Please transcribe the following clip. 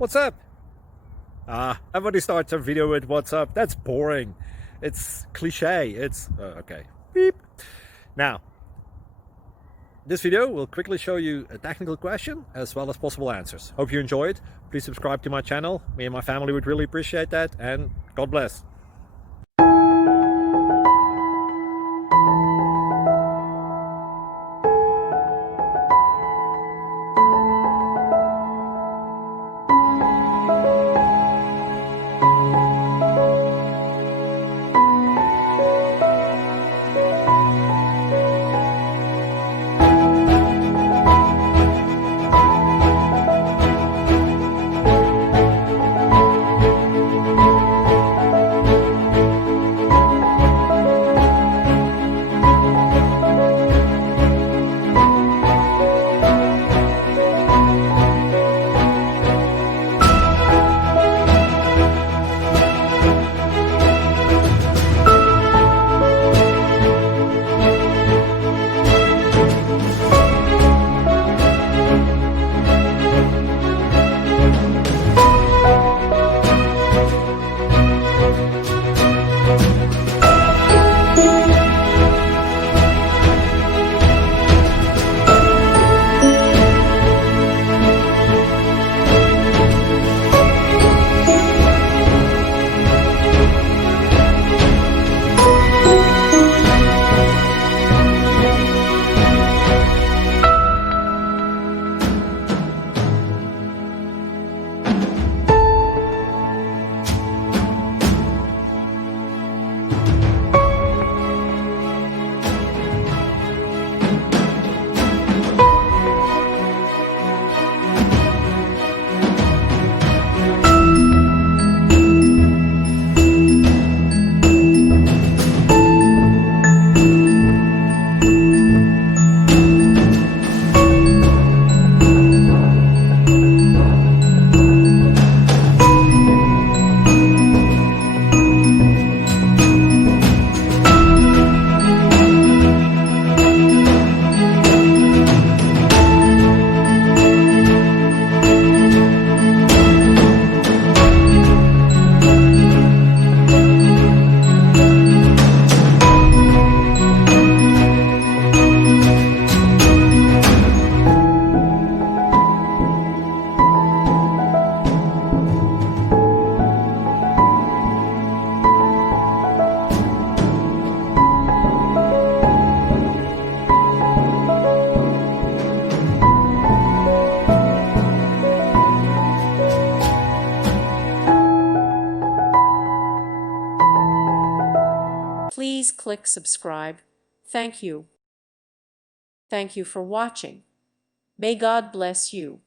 What's up? Everybody starts a video with what's up. That's boring. It's cliche. It's okay. Beep. Now, this video will quickly show you a technical question as well as possible answers. Hope you enjoy it. Please subscribe to my channel. Me and my family would really appreciate that, and God bless. Please click subscribe. Thank you. Thank you for watching. May God bless you.